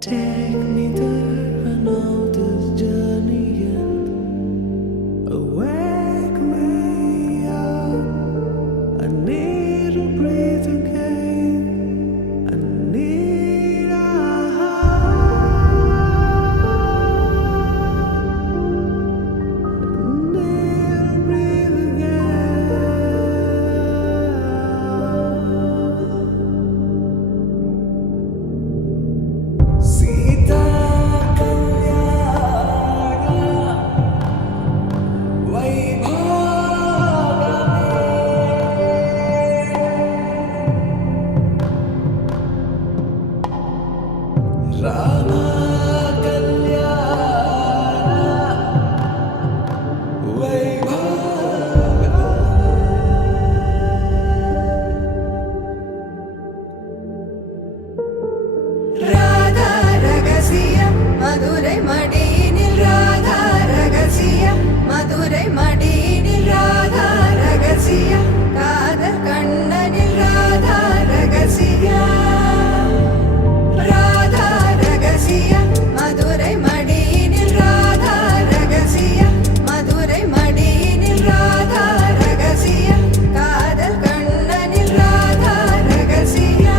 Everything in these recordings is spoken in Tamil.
Take me there, I know this journey ends. Wake me up, I need to breathe again. I need a need to breathe again. Sita Rama Radha ரகசியம் மதுரை மடியினில் ராதா ரகசியம் மதுரை மடியினில் ராதா ரகசியம் காதல் கண்ணனில் ராதா ரகசியம் ராதா ரகசியம் மதுரை மடியினில் ராதா ரகசியம் மதுரை மடியினில் ராதா ரகசியம் காதல் கண்ணனில் ராதா ரகசியம்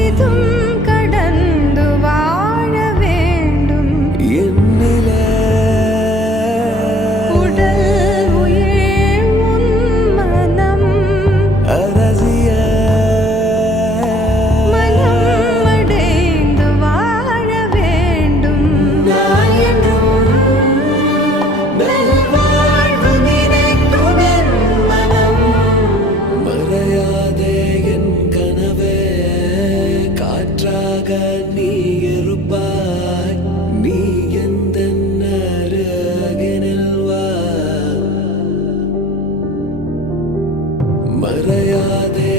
இதும் கடந்து வாழ வேண்டும் உடல் உயிர் உன் மனம் மனம் அடைந்து வாழ வேண்டும் நான் என்றும் நல்வாழ்வு நினைக்கும் என் மனம் மறையாதே என் கனவே காற்றாக நீ இருப்பாய் நீ எந்த அருகினில் வா மறையாதே